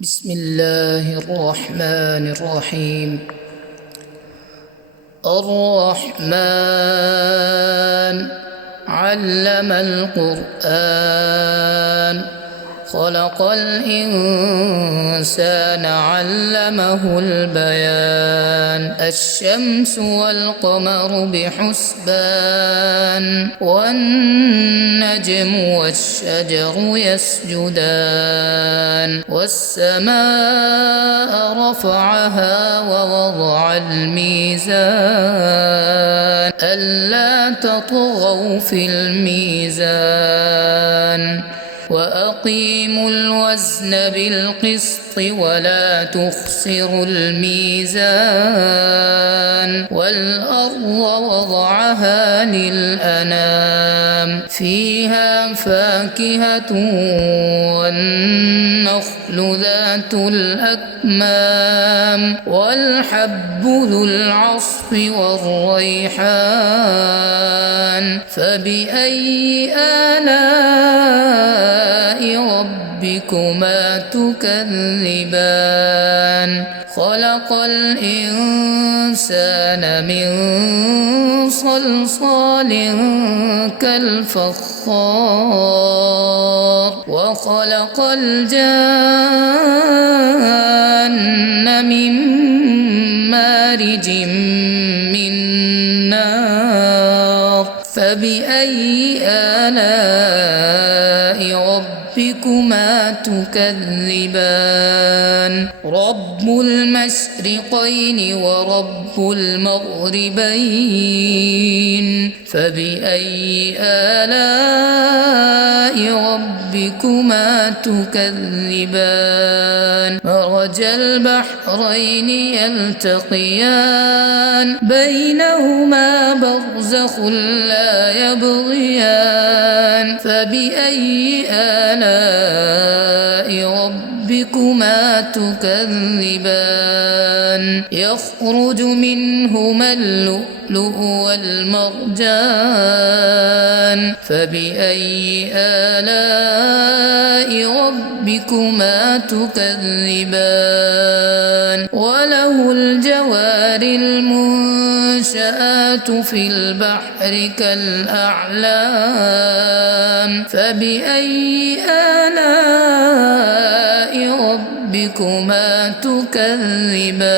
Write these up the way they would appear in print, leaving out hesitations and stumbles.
بسم الله الرحمن الرحيم. الرحمن علم القرآن خلق الإنسان علمه البيان. الشمس والقمر بحسبان والنجم والشجر يسجدان والسماء رفعها ووضع الميزان ألا تطغوا في الميزان وأقيموا الوزن بالقسط ولا تخسروا الميزان والأرض وضعها للأنام فيها فاكهة والنخل ذات الأكمام والحب ذو العصف والريحان. فبأي آلاء ربكما تكذبان. خلق الإنسان من صلصال كالفخار وخلق الجان من مارج من نار. فبأي آلاء ربكما تكذبان. رب المشرقين ورب المغربين. فبأي آلاء ربكما تكذبان. مرج البحرين يلتقيان بينهما برزخ لا يبغيان. فبأي آلاء ربكما تكذبان. يخرج منهما اللؤلؤ والمرجان. فبأي آلاء ربكما تكذبان. وله الجوار المنشآت في البحر كالأعلام. فبأي آلاء ربكما تكذبان.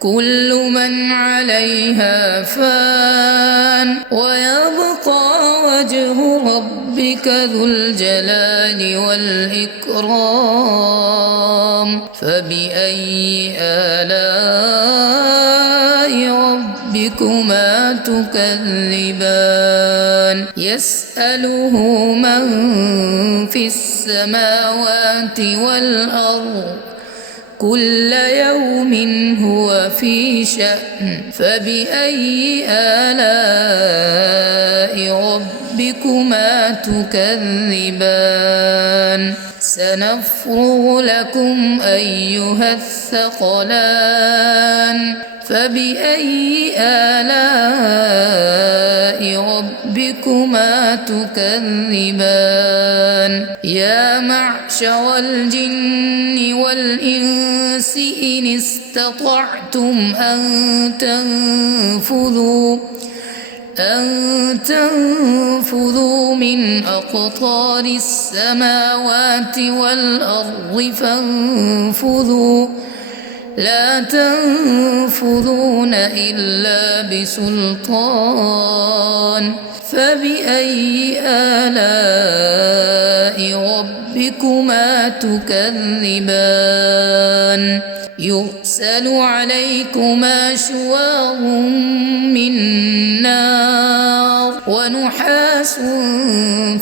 كل من عليها فان ويبقى وجه ربك ذو الجلال والإكرام. فبأي آلاء ربكما تكذبان. يسأله من في السماوات والأرض كل يوم هو في شأن. فبأي آلاء ربكما تكذبان. سنفرغ لكم أيها الثقلان. فبأي آلاء ربكما تكذبان. يا معشر الجن والإنس إن استطعتم أن تنفذوا من أقطار السماوات والأرض فانفذوا لا تنفذون إلا بسلطان. فبأي آلاء ربكما تكذبان. يرسل عليكما شواظ من نار ونحاس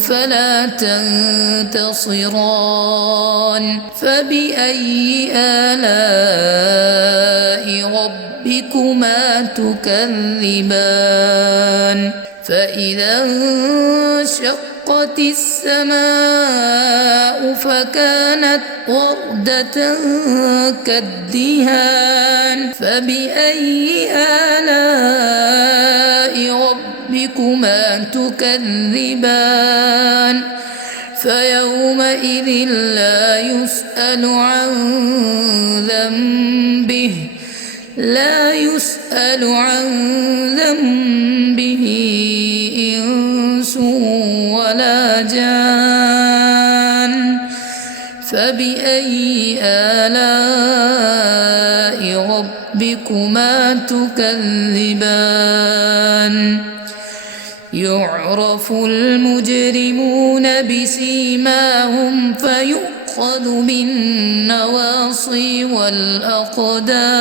فلا تنتصران. فبأي آلاء ربكما تكذبان. فإذا انشقت السماء فكانت وردة كالدهان. فبأي آلاء ربكما تكذبان. فيومئذ لا يسأل عن ذنبه إنس ولا جان فبأي آلاء ربكما تكذبان يعرف المجرمون بسيماهم فيؤخذ بالنواصي والأقدام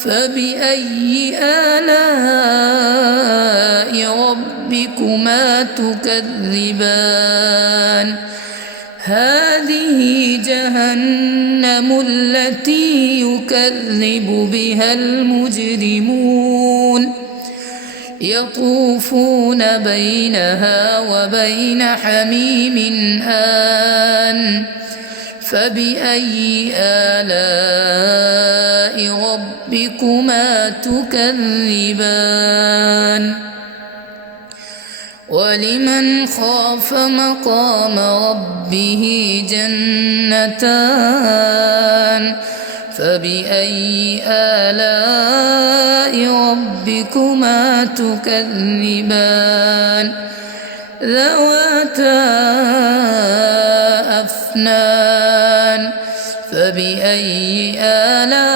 فبأي آلاء ربكما تكذبان هذه جهنم التي يكذب بها المجرمون يطوفون بينها وبين حميم آن فبأي آلاء ربكما تكذبان ولمن خاف مقام ربه جنتان فبأي آلاء ربكما تكذبان ذواتا أفنان فبأي آلاء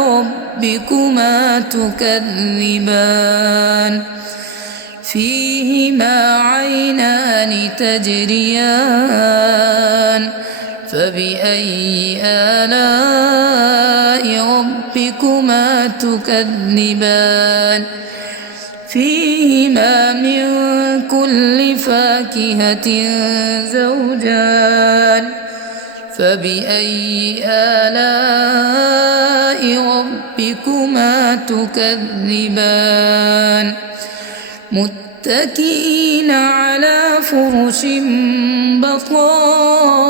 ربكما تكذبان فيهما عينان تجريان فبأي آلاء ربكما تكذبان فيهما من كل فاكهة زوجان فبأي آلاء ربكما تكذبان متكئين على فرش بطائنها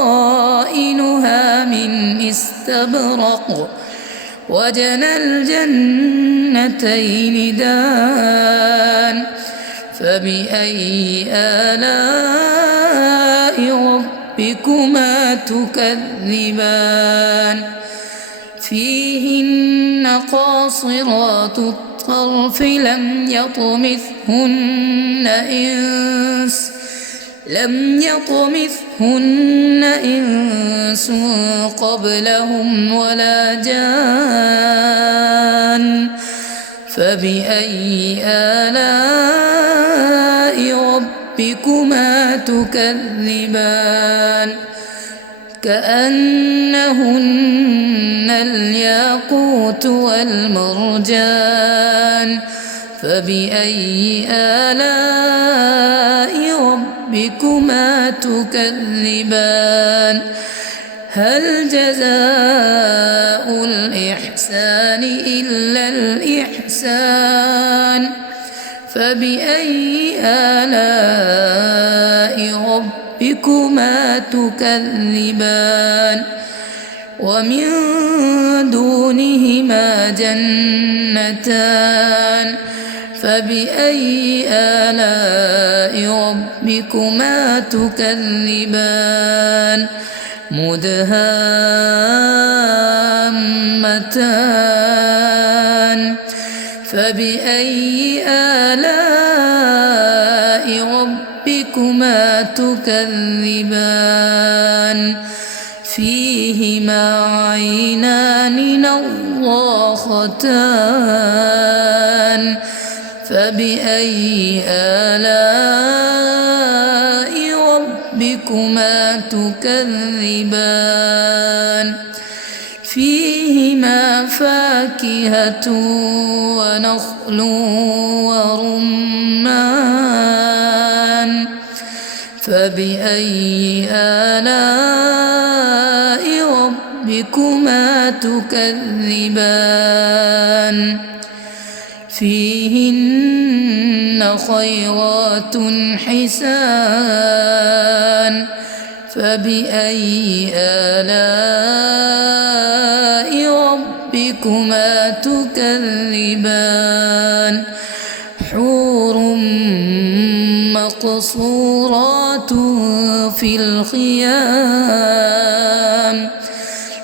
من استبرق وجنى الجنتين دان فبأي آلاء ربكما تكذبان فيهن قاصرات الطرف لم يطمثهن إنس قبلهم ولا جان فبأي آلاء ربكما تكذبان كأنهن الياقوت والمرجان فبأي آلاء ربكما تكذبان هل جزاء الإحسان إلا الإحسان فبأي آلاء ربكما تكذبان ومن دونهما جنتان فبأي آلاء ربكما تكذبان مدهامتان فبأي آلاء ربكما تكذبان فيهما عينان نضاختان فبأي آلاء ربكما تكذبان فيهما فاكهة ونخل ورمان فبأي آلاء ربكما تكذبان فيهن خيرات حسان فبأي آلاء ربكما تكذبان حور مقصورات في الخيام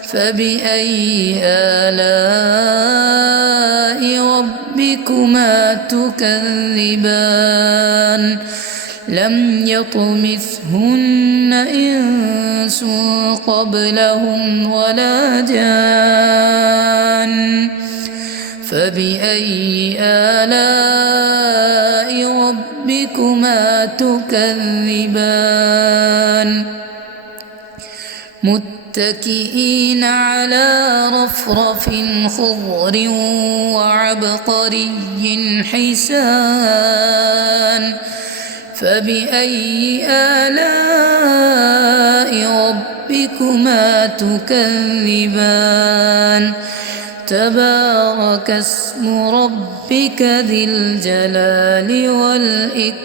فبأي آلاء ربكما تكذبان لم يطمثهن إنس قبلهم ولا جان فبأي آلاء ربكما تكذبان متكئين على رفرف خضر وعبقري حسان فبأي آلاء ربكما تكذبان تبارك اسم ربك ذي الجلال والإكرام